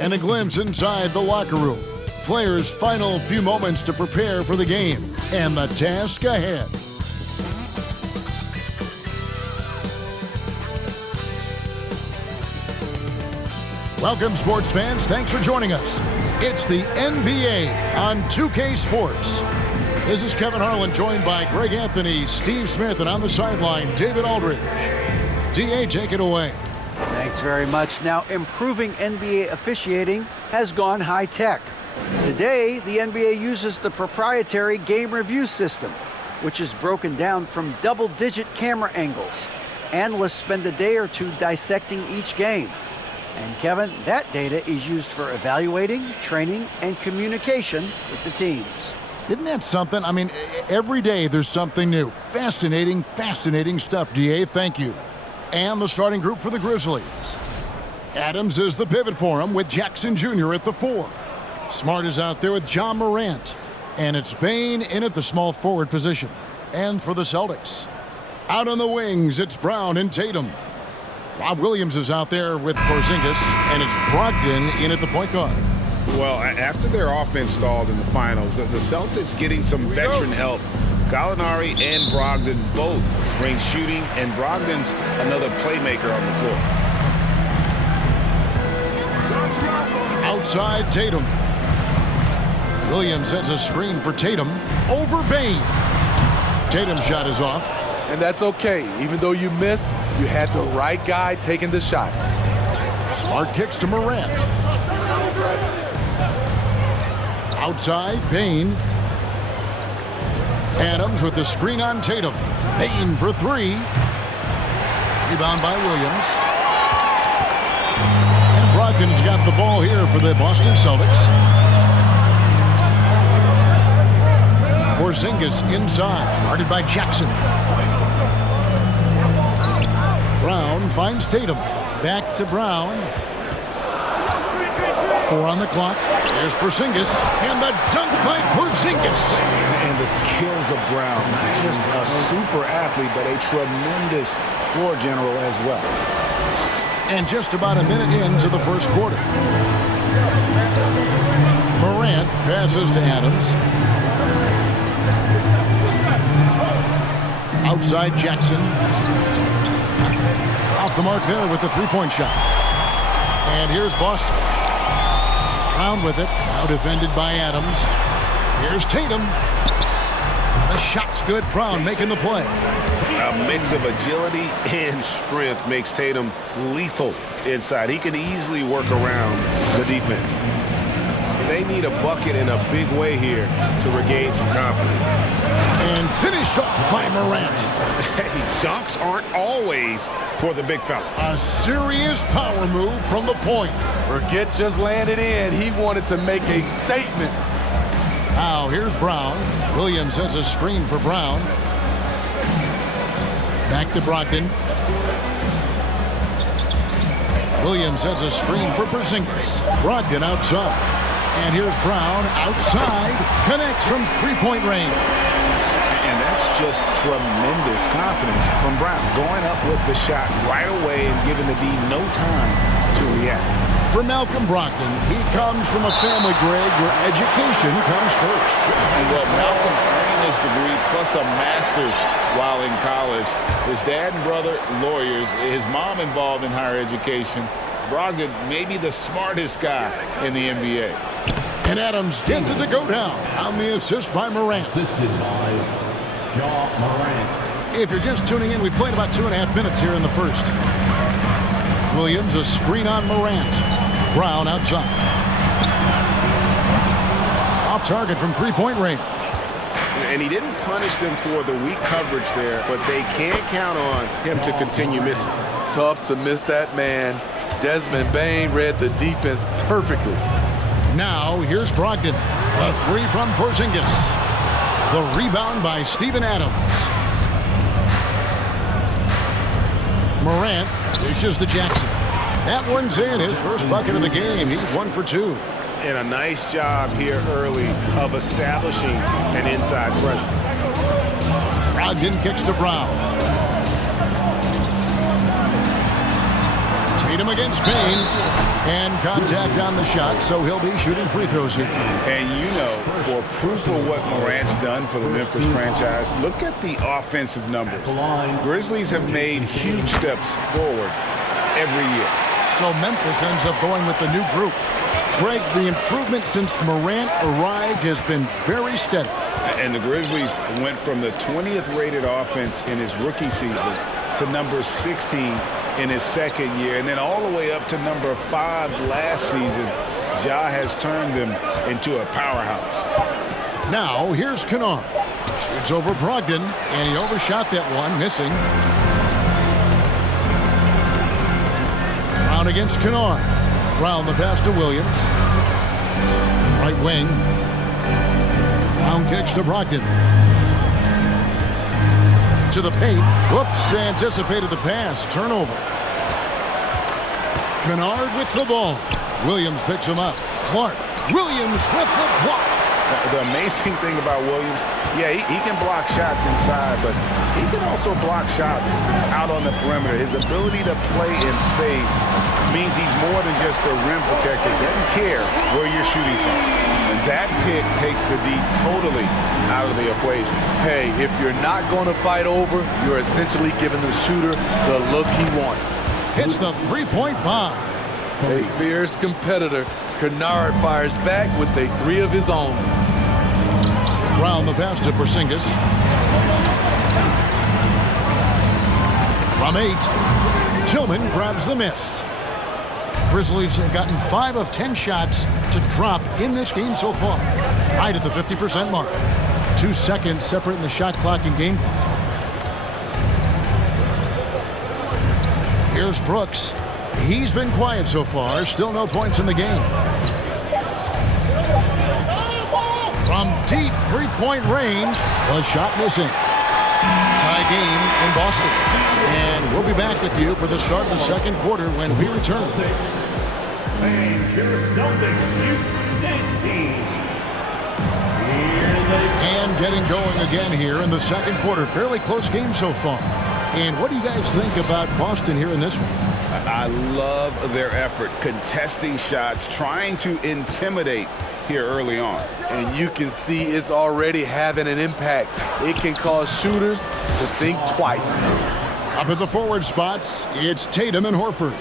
And a glimpse inside the locker room. Players' final few moments to prepare for the game and the task ahead. Welcome, sports fans. Thanks for joining us. It's the NBA on 2K Sports. This is Kevin Harlan, joined by Greg Anthony, Steve Smith, and on the sideline, David Aldridge. DA, take it away. Thanks very much. Now, improving NBA officiating has gone high-tech. Today, the NBA uses the proprietary game review system, which is broken down from double-digit camera angles. Analysts spend a day or two dissecting each game. And Kevin, that data is used for evaluating, training, and communication with the teams. Isn't that something? I mean, every day there's something new. Fascinating, fascinating stuff, DA. Thank you. And the starting group for the Grizzlies. Adams is the pivot for him with Jackson Jr. at the 4. Smart is out there with John Morant. And it's Bane in at the small forward position. And for the Celtics, out on the wings, it's Brown and Tatum. Rob Williams is out there with Porzingis, and it's Brogdon in at the point guard. Well, after their offense stalled in the finals, the Celtics getting some veteran help. Gallinari and Brogdon both bring shooting, and Brogdon's another playmaker on the floor. Outside Tatum. Williams sets a screen for Tatum over Bane. Tatum's shot is off. And that's okay. Even though you miss, you had the right guy taking the shot. Smart kicks to Morant. Outside, Bane. Adams with the screen on Tatum. Bane for 3. Rebound by Williams. And Brogdon's got the ball here for the Boston Celtics. Porzingis inside, guarded by Jackson. Brown finds Tatum. Back to Brown. 4 on the clock. There's Porzingis, and the dunk by Porzingis. And the skills of Brown, not just a super athlete, but a tremendous floor general as well. And just about a minute into the first quarter. Morant passes to Adams. Outside Jackson. Off the mark there with the three-point shot. And here's Boston. Brown with it. Now defended by Adams. Here's Tatum. The shot's good. Brown making the play. A mix of agility and strength makes Tatum lethal inside. He can easily work around the defense. They need a bucket in a big way here to regain some confidence. And finished off by Morant. Hey, dunks aren't always for the big fella. A serious power move from the point. Forget just landed in. He wanted to make a statement. Now here's Brown. Williams sets a screen for Brown. Back to Brogdon. Williams sets a screen for Porzingis. Brogdon outside. And here's Brown outside. Connects from three-point range. And that's just tremendous confidence from Brown. Going up with the shot right away and giving the D no time to react. For Malcolm Brogdon, he comes from a family, Greg, where education comes first. And well, Malcolm earned his degree plus a master's while in college. His dad and brother, lawyers. His mom involved in higher education. Brogdon may be the smartest guy in the NBA. And Adams gets it to go down on the assist by Morant. Assisted by John Morant. If you're just tuning in, we've played about 2.5 minutes here in the first. Williams, a screen on Morant. Brown outside. Off target from three-point range. And he didn't punish them for the weak coverage there, but they can't count on him to continue missing. Tough to miss that man. Desmond Bane read the defense perfectly. Now, here's Brogdon. A 3 from Porzingis. The rebound by Steven Adams. Morant dishes to Jackson. That one's in. His first bucket of the game. He's 1 for 2. And a nice job here early of establishing an inside presence. Brogdon kicks to Brown. Tatum against Payne. And contact on the shot, so he'll be shooting free throws here. And you know, for proof of what Morant's done for the Memphis franchise, look at the offensive numbers. Grizzlies have made huge steps forward every year. So Memphis ends up going with the new group. Greg, the improvement since Morant arrived has been very steady. And the Grizzlies went from the 20th rated offense in his rookie season to number 16 in his second year, and then all the way up to number 5 last season. Ja has turned them into a powerhouse. Now, here's Kennard. Shoots over Brogdon, and he overshot that one, missing. Brown against Kennard. Brown the pass to Williams. Right wing. Brown kicks to Brogdon. To the paint. Whoops, anticipated the pass. Turnover. Kennard with the ball. Williams picks him up. Clark. Williams with the block. The amazing thing about Williams, yeah, he can block shots inside, but he can also block shots out on the perimeter. His ability to play in space means he's more than just a rim protector. He doesn't care where you're shooting from. And that pick takes the D totally out of the equation. Hey, if you're not going to fight over, you're essentially giving the shooter the look he wants. Hits the three-point bomb. A fierce competitor, Kennard fires back with a 3 of his own. Brown the pass to Porzingis. From 8, Tillman grabs the miss. Grizzlies have gotten 5 of 10 shots to drop in this game so far. Right at the 50% mark. 2 seconds separating the shot clock and game clock. Here's Brooks. He's been quiet so far. Still no points in the game. From deep three-point range, a shot missing. Tie game in Boston. And we'll be back with you for the start of the second quarter when we return. And your Celtics U16. And getting going again here in the second quarter. Fairly close game so far. And what do you guys think about Boston here in this one? I love their effort, contesting shots, trying to intimidate here early on. And you can see it's already having an impact. It can cause shooters to think twice. Up at the forward spots, it's Tatum and Horford.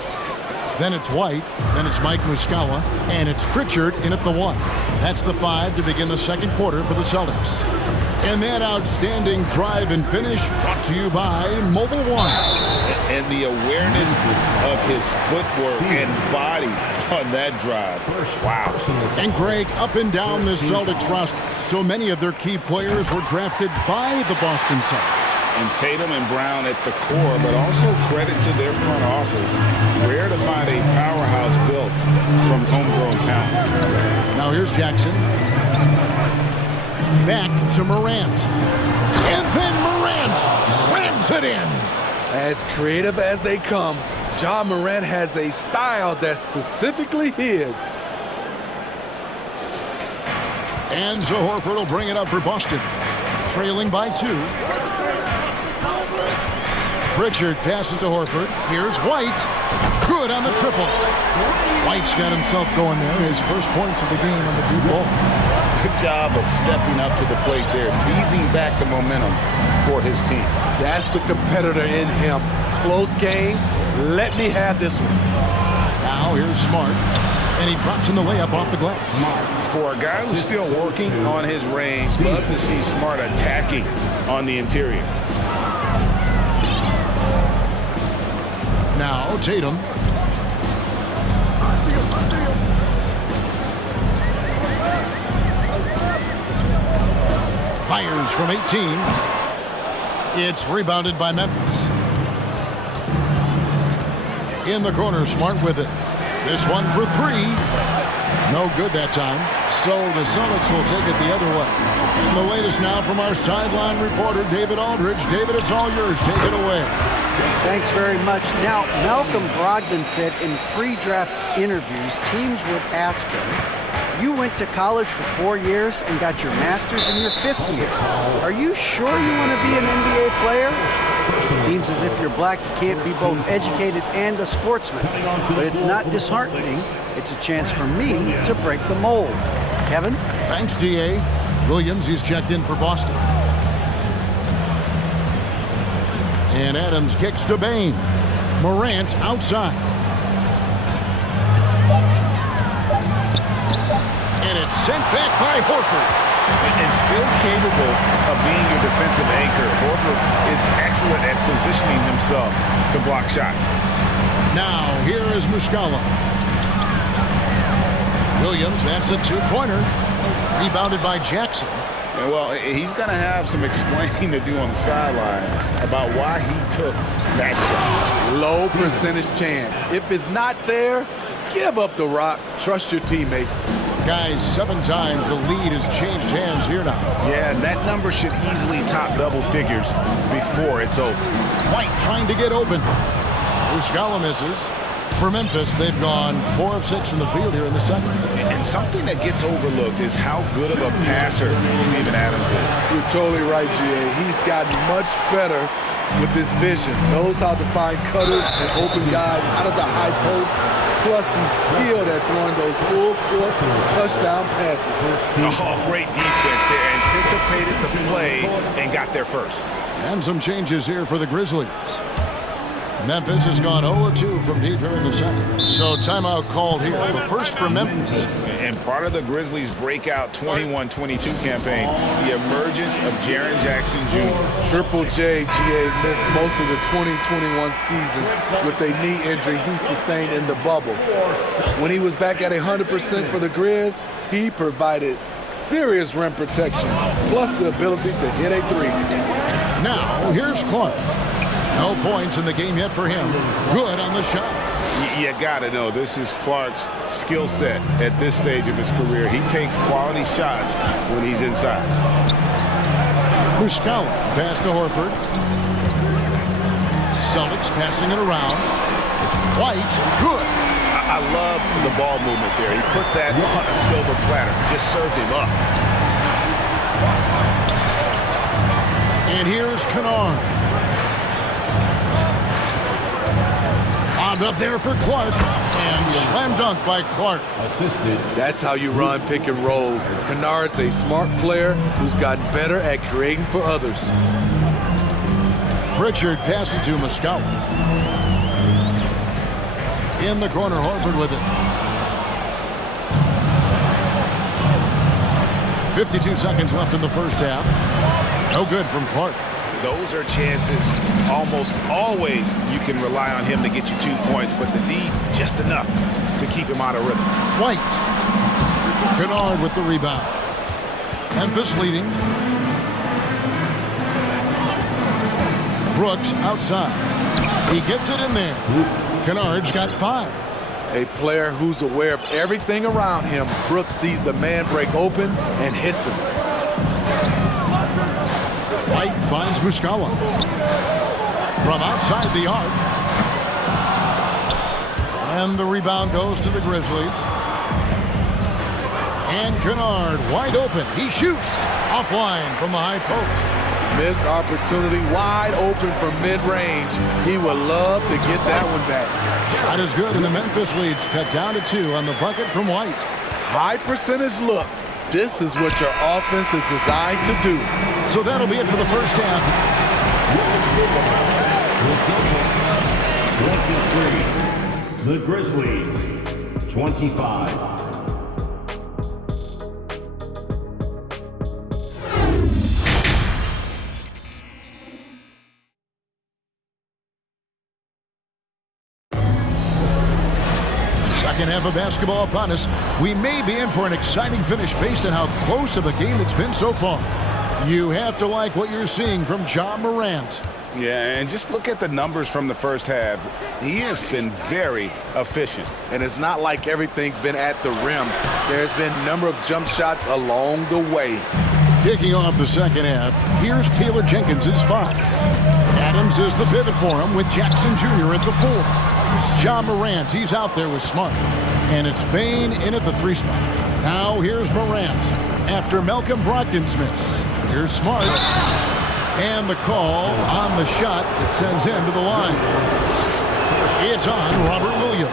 Then it's White, then it's Mike Muscala, and it's Pritchard in at the 1. That's the 5 to begin the second quarter for the Celtics. And that outstanding drive and finish brought to you by Mobile One. And the awareness of his footwork and body on that drive. Wow. And Greg, up and down the Celtics roster, so many of their key players were drafted by the Boston Celtics. And Tatum and Brown at the core, but also credit to their front office. Rare to find a powerhouse built from homegrown talent. Now here's Jackson. Back to Morant. And then Morant slams it in. As creative as they come, Ja Morant has a style that's specifically his. And so Horford will bring it up for Boston. Trailing by 2. Pritchard passes to Horford. Here's White. Good on the triple. White's got himself going there. His first points of the game on the deep ball. Good job of stepping up to the plate there, seizing back the momentum for his team. That's the competitor in him. Close game. Let me have this one. Now here's Smart. And he drops in the layup off the glass. For a guy who's still working on his range, love to see Smart attacking on the interior. Now Tatum. Fires from 18. It's rebounded by Memphis. In the corner, Smart with it. This one for 3. No good that time. So the Celtics will take it the other way. And the latest now from our sideline reporter, David Aldridge. David, it's all yours. Take it away. Thanks very much. Now, Malcolm Brogdon said in pre-draft interviews, teams would ask him, you went to college for 4 years and got your master's in your 5th year. Are you sure you want to be an NBA player? Seems as if you're black, you can't be both educated and a sportsman. But it's not disheartening. It's a chance for me to break the mold. Kevin? Thanks, D.A. Williams, he's checked in for Boston. And Adams kicks to Bain. Morant outside. And it's sent back by Horford. And still capable of being your defensive anchor. Horford is excellent at positioning himself to block shots. Now, here is Muscala. Williams, that's a two-pointer. Rebounded by Jackson. And well, he's going to have some explaining to do on the sideline about why he took that shot. Low percentage chance. If it's not there, give up the rock. Trust your teammates. Guys, 7 times the lead has changed hands here now. Yeah, and that number should easily top double figures before it's over. White trying to get open. Muscala misses. For Memphis, they've gone 4 of 6 from the field here in the second. And something that gets overlooked is how good of a passer Steven Adams is. You're totally right, G.A. He's gotten much better with his vision. Knows how to find cutters and open guys out of the high post. Plus, he's skilled at throwing those full-court touchdown passes. Oh, great defense. They anticipated the play and got there first. And some changes here for the Grizzlies. Memphis has gone 0-2 from deep here in the second. So timeout called here. The first for Memphis. And part of the Grizzlies' breakout 21-22 campaign, the emergence of Jaren Jackson Jr. Triple J, G.A. missed most of the 2021 season with a knee injury he sustained in the bubble. When he was back at 100% for the Grizz, he provided serious rim protection, plus the ability to hit a three. Now, here's Clark. No points in the game yet for him. Good on the shot. You gotta know, this is Clark's skill set at this stage of his career. He takes quality shots when he's inside. Muscala pass to Horford. Celtics passing it around. White, good. I love the ball movement there. He put that on a silver platter, just served him up. And here's Kennard. Up there for Clark, and slam dunk by Clark. Assisted. That's how you run pick and roll. Kennard's a smart player who's gotten better at creating for others. Pritchard passes to Muscala. In the corner, Horford with it. 52 seconds left in the first half. No good from Clark. Those are chances almost always you can rely on him to get you 2 points, but the D just enough to keep him out of rhythm. White. Kennard with the rebound. Memphis leading. Brooks outside. He gets it in there. Kennard's got 5. A player who's aware of everything around him. Brooks sees the man break open and hits him. White finds Muscala. From outside the arc. And the rebound goes to the Grizzlies. And Kennard wide open. He shoots. Offline from the high post. Missed opportunity, wide open from mid-range. He would love to get that one back. Shot is good, and the Memphis leads cut down to 2 on the bucket from White. High percentage look. This is what your offense is designed to do. So that'll be it for the first half. The Grizzlies, 25. Second half of basketball upon us. We may be in for an exciting finish based on how close of a game it's been so far. You have to like what you're seeing from Ja Morant. Yeah, and just look at the numbers from the first half. He has been very efficient. And it's not like everything's been at the rim. There's been a number of jump shots along the way. Kicking off the second half, here's Taylor Jenkins' 5. Adams is the pivot for him with Jackson Jr. at the 4. Ja Morant, he's out there with Smart. And it's Bain in at the 3 spot. Now here's Morant after Malcolm Brogdon's miss. Here's Smart. And the call on the shot that sends him to the line. It's on Robert Williams.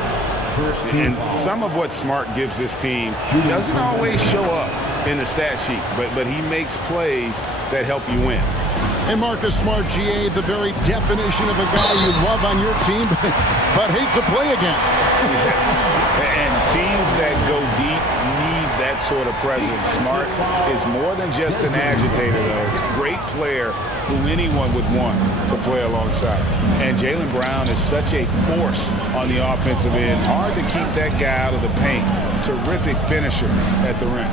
And some of what Smart gives this team doesn't always show up in the stat sheet, but he makes plays that help you win. And Marcus Smart, GA, the very definition of a guy you love on your team, but hate to play against. And teams that go deep need that sort of presence. Smart is more than just an agitator, though. Great player who anyone would want to play alongside. And Jaylen Brown is such a force on the offensive end. Hard to keep that guy out of the paint. Terrific finisher at the rim.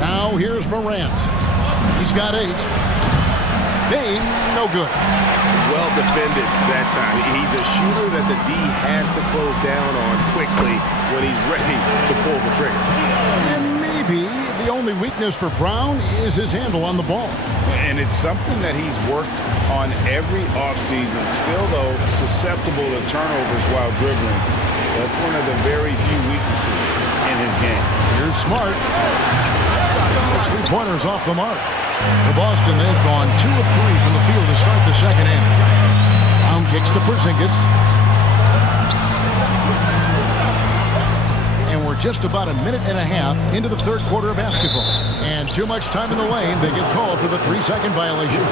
Now here's Morant. He's got 8. Bain, no good. Well defended that time. He's a shooter that the D has to close down on quickly when he's ready to pull the trigger. And maybe the only weakness for Brown is his handle on the ball. And it's something that he's worked on every offseason. Still, though, susceptible to turnovers while dribbling. That's one of the very few weaknesses in his game. Here's Smart. Those 3-pointers off the mark. For Boston, they've gone 2 of 3 from the field to start the second half. Brown kicks to Porzingis. And we're just about a minute and a half into the third quarter of basketball. And too much time in the lane, they get called for the 3-second violation.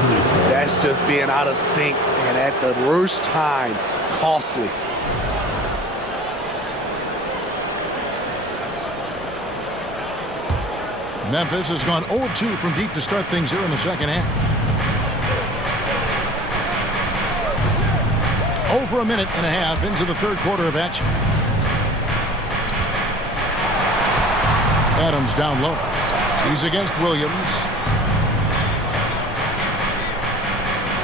That's just being out of sync and at the worst time, costly. Memphis has gone 0 of 2 from deep to start things here in the second half. Over a minute and a half into the third quarter of action. Adams down low. He's against Williams.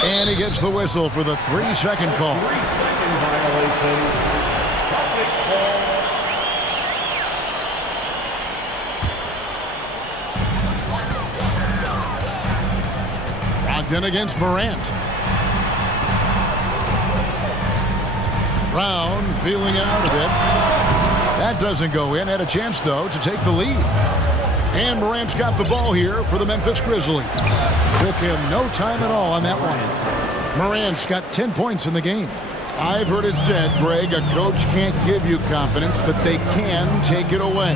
And he gets the whistle for the 3-second call. 3-second violation. Then against Morant. Brown feeling it out a bit. That doesn't go in. Had a chance, though, to take the lead. And Morant's got the ball here for the Memphis Grizzlies. Took him no time at all on that one. Morant's got 10 points in the game. I've heard it said, Greg, a coach can't give you confidence, but they can take it away.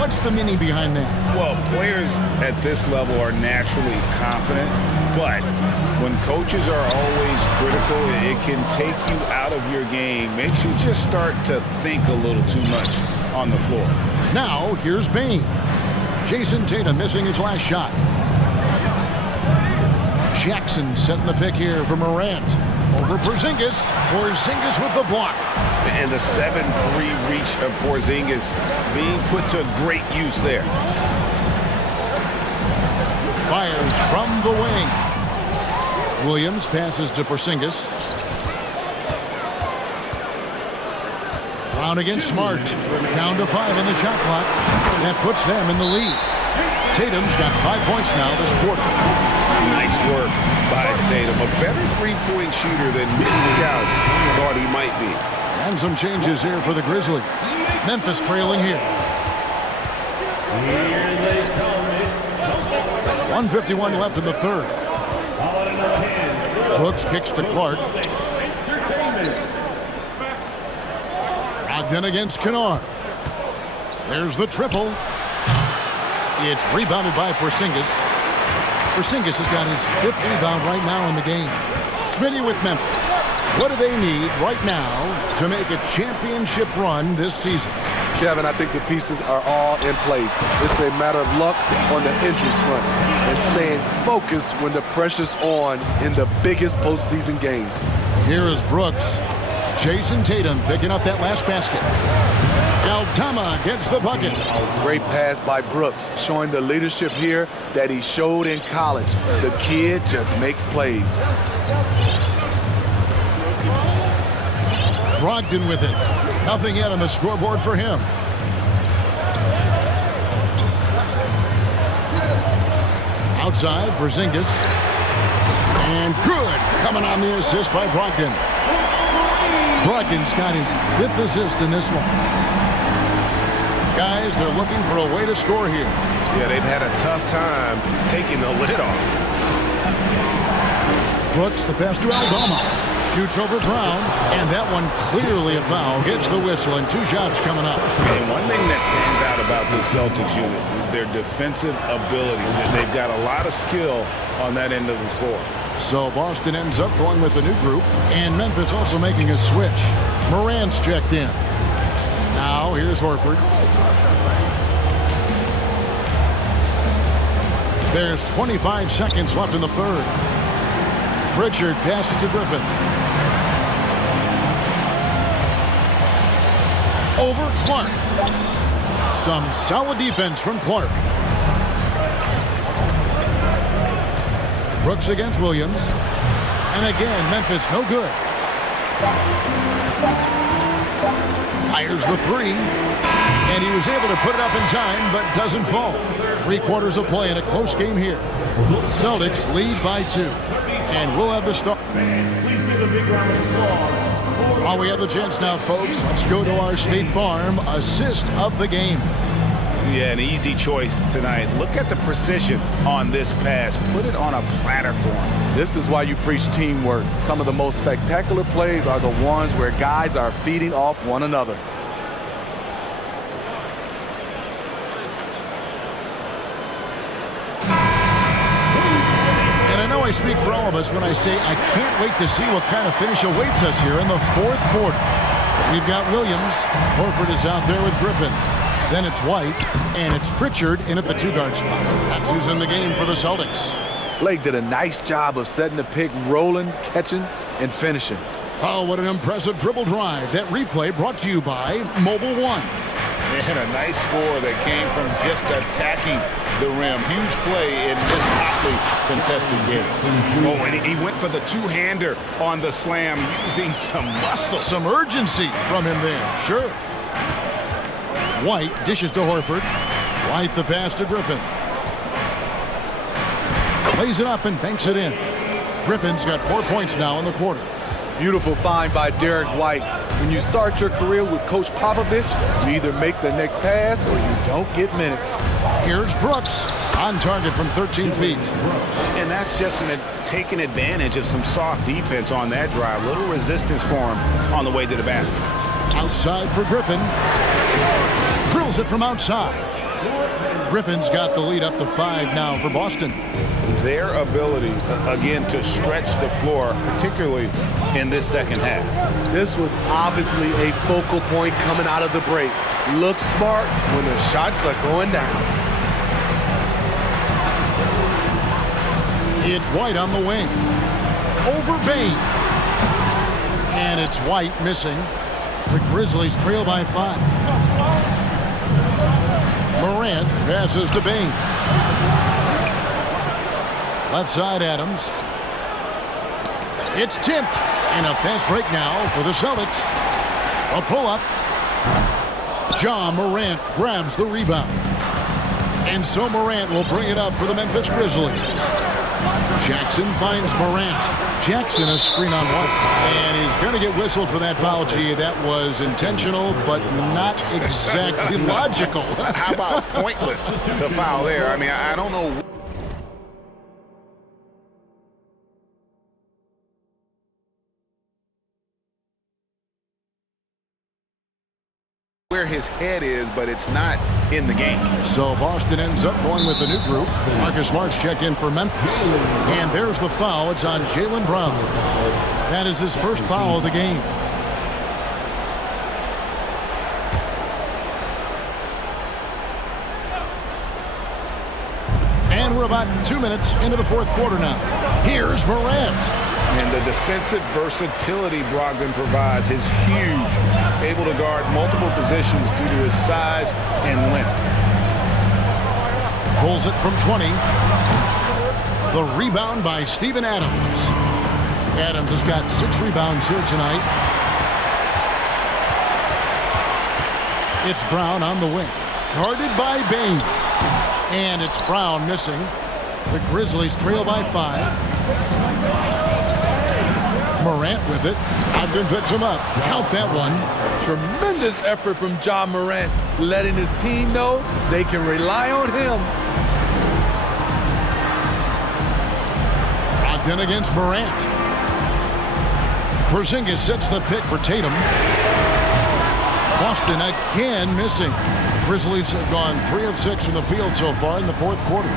What's the meaning behind that? Well, players at this level are naturally confident, but when coaches are always critical, it can take you out of your game. Makes you just start to think a little too much on the floor. Now, here's Bain. Jason Tatum missing his last shot. Jackson setting the pick here for Morant. Over Porzingis. Porzingis with the block. And the 7-3 reach of Porzingis being put to great use there. Fires from the wing. Williams passes to Porzingis. Brown against Smart. Down to 5 on the shot clock. That puts them in the lead. Tatum's got 5 points now this quarter. Nice work by Tatum. A better three-point shooter than many scouts thought he might be. And some changes here for the Grizzlies. Memphis trailing here. 1:51 left in the third. Brooks kicks to Clark. Brogdon against Kennard. There's the triple. It's rebounded by Porzingis. Porzingis has got his 5th rebound right now in the game. Smitty with Memphis. What do they need right now to make a championship run this season? Kevin, I think the pieces are all in place. It's a matter of luck on the injury front and staying focused when the pressure's on in the biggest postseason games. Here is Brooks. Jason Tatum picking up that last basket. Aldama gets the bucket. A great pass by Brooks, showing the leadership here that he showed in college. The kid just makes plays. Brogdon with it. Nothing yet on the scoreboard for him. Outside, Porzingis. And good. Coming on the assist by Brogdon. Brogdon's got his 5th assist in this one. Guys, they're looking for a way to score here. Yeah, they've had a tough time taking the lid off. Brooks, the pass to Aldama. Shoots over Brown, and that one clearly a foul. Gets the whistle, and 2 shots coming up. And one thing that stands out about this Celtics unit, their defensive abilities. They've got a lot of skill on that end of the floor. So Boston ends up going with a new group, and Memphis also making a switch. Morant's checked in. Now here's Horford. There's 25 seconds left in the third. Pritchard passes to Griffin. Over Clark. Some solid defense from Clark. Brooks against Williams. And again, Memphis no good. Fires the 3. And he was able to put it up in time, but doesn't fall. 3 quarters of play in a close game here. Celtics lead by 2. And we'll have the start. While we have the chance now, folks, let's go to our State Farm assist of the game. Yeah, an easy choice tonight. Look at the precision on this pass. Put it on a platter for him. This is why you preach teamwork. Some of the most spectacular plays are the ones where guys are feeding off one another. I speak for all of us when I say I can't wait to see what kind of finish awaits us here in the 4th quarter. We've got Williams. Horford is out there with Griffin. Then it's White, and it's Pritchard in at the 2-guard spot. That's who's in the game for the Celtics. Blake did a nice job of setting the pick, rolling, catching, and finishing. Oh, what an impressive dribble drive. That replay brought to you by Mobile One. And a nice score that came from just attacking the rim. Huge play in this hotly contested game. Oh, and he went for the 2-hander on the slam, using some muscle. Some urgency from him there, sure. White dishes to Horford. White the pass to Griffin. Plays it up and banks it in. Griffin's got 4 points now in the quarter. Beautiful find by Derek White. When you start your career with Coach Popovich, you either make the next pass or you don't get minutes. Here's Brooks on target from 13 feet. And that's just taking advantage of some soft defense on that drive. Little resistance for him on the way to the basket. Outside for Griffin. Drills it from outside. Griffin's got the lead up to 5 now for Boston. Their ability, again, to stretch the floor, particularly in this second half. This was obviously a focal point coming out of the break. Look smart when the shots are going down. It's White on the wing. Over Bain. And it's White missing. The Grizzlies trail by 5. Morant passes to Bain. Left side, Adams. It's tipped. And a fast break now for the Celtics. A pull-up. Ja Morant grabs the rebound. And so Morant will bring it up for the Memphis Grizzlies. Jackson finds Morant. Jackson a screen on White. And he's going to get whistled for that foul. Gee, that was intentional, but not exactly logical. How about pointless to foul there? I mean, I don't know. Where his head is, but it's not in the game. So Boston ends up going with a new group. Marcus Smart's checked in for Memphis. And there's the foul. It's on Jaylen Brown. That is his first foul of the game. And we're about 2 minutes into the 4th quarter now. Here's Morant. And the defensive versatility Brogdon provides is huge. Able to guard multiple positions due to his size and length. Pulls it from 20. The rebound by Steven Adams. Adams has got 6 rebounds here tonight. It's Brown on the wing. Guarded by Bain. And it's Brown missing. The Grizzlies trail by 5. Morant with it. Ogden picks him up. Count that one. Tremendous effort from Ja Morant, letting his team know they can rely on him. Ogden against Morant. Porzingis sets the pick for Tatum. Boston again missing. Grizzlies have gone 3 of 6 from the field so far in the fourth quarter.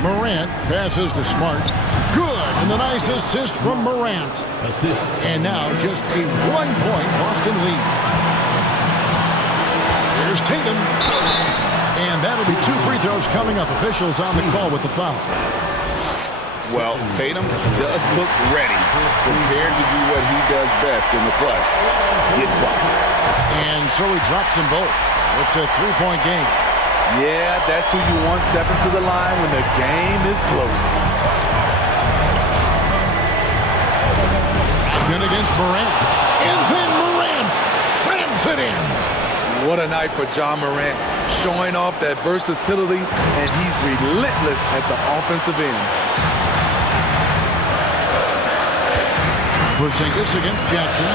Morant passes to Smart. Good, and the nice assist from Morant. Assist. And now just a 1-point Boston lead. Here's Tatum. And that'll be 2 free throws coming up. Officials on the call with the foul. Well, Tatum does look ready, prepared to do what he does best in the clutch. Get buckets. And so he drops them both. It's a 3-point game. Yeah, that's who you want stepping to the line when the game is close. Again against Morant. And then Morant slams it in. What a night for John Morant, showing off that versatility, and he's relentless at the offensive end. Porzingis against Jackson.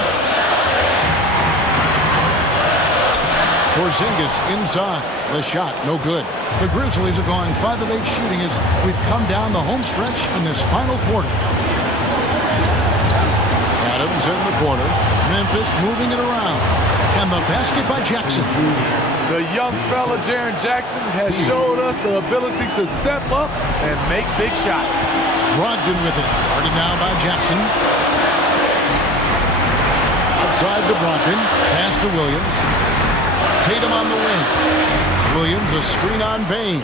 Porzingis inside. The shot, no good. The Grizzlies have gone 5 of 8 shooting as we've come down the home stretch in this final quarter. Adams in the corner. Memphis moving it around. And the basket by Jackson. The young fella, Jaren Jackson, has showed us the ability to step up and make big shots. Brogdon with it. Guarded now by Jackson. Outside to Brogdon. Pass to Williams. Tatum on the wing. Williams a screen on Bane.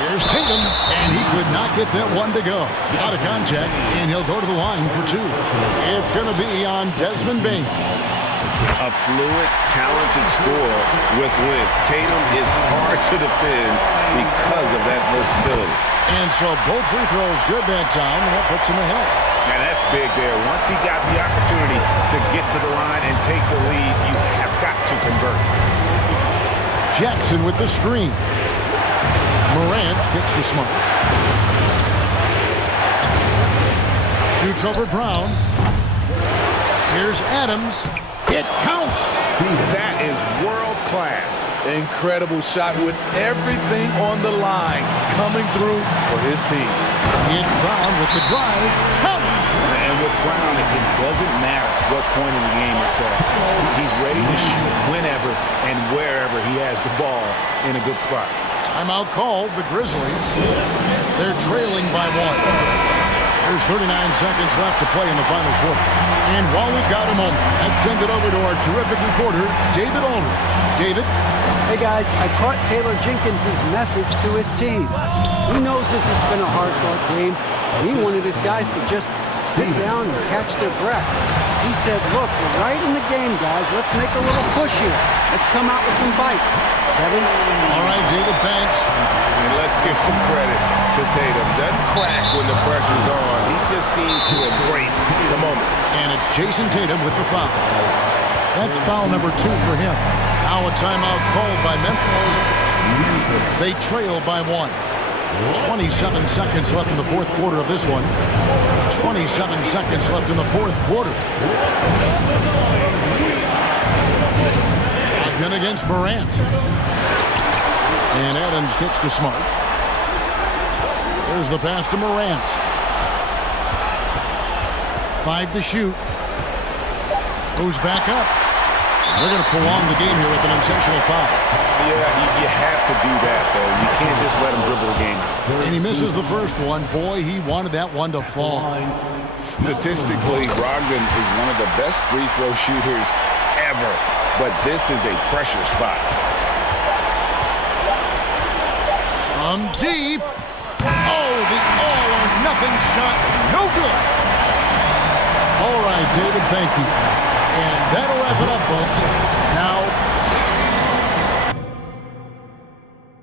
Here's Tatum, and he could not get that one to go. Out of contact, and he'll go to the line for 2. It's going to be on Desmond Bane. A fluid, talented scorer with length. Tatum is hard to defend because of that versatility. And so both free throws good that time, and that puts him ahead. And that's big there. Once he got the opportunity to get to the line and take the lead, you have got to convert. Jackson with the screen. Morant kicks to Smart. Shoots over Brown. Here's Adams. It counts. That is world class. Incredible shot with everything on the line coming through for his team. It's Brown with the drive. Count. And with Brown, it doesn't matter what point in the game it's at. He's ready to shoot whenever and wherever he has the ball in a good spot. Timeout called, the Grizzlies. They're trailing by 1. There's 39 seconds left to play in the final quarter. And while we've got a moment, let's send it over to our terrific reporter, David Aldridge. David? Hey guys, I caught Taylor Jenkins' message to his team. He knows this has been a hard-fought game. He wanted his guys to just sit down and catch their breath. He said, look, we're right in the game, guys. Let's make a little push here. Let's come out with some bite. Kevin? All right, David, thanks. And let's give some credit to Tatum. Doesn't crack when the pressure's on. He just seems to embrace the moment. And it's Jason Tatum with the foul. That's foul number 2 for him. Now a timeout called by Memphis. They trail by 1. 27 seconds left in the fourth quarter of this one. 27 seconds left in the fourth quarter. Ogden against Morant. And Adams kicks to Smart. There's the pass to Morant. 5 to shoot. Goes back up. They're going to prolong the game here with an intentional foul. Yeah, you have to do that, though. You can't just let him dribble the game out. And he misses the first one. Boy, he wanted that one to fall. Statistically, Brogdon is one of the best free throw shooters ever. But this is a pressure spot. Deep. Oh, the all-or-nothing shot. No good. All right, David, thank you. And that'll wrap it up, folks. Now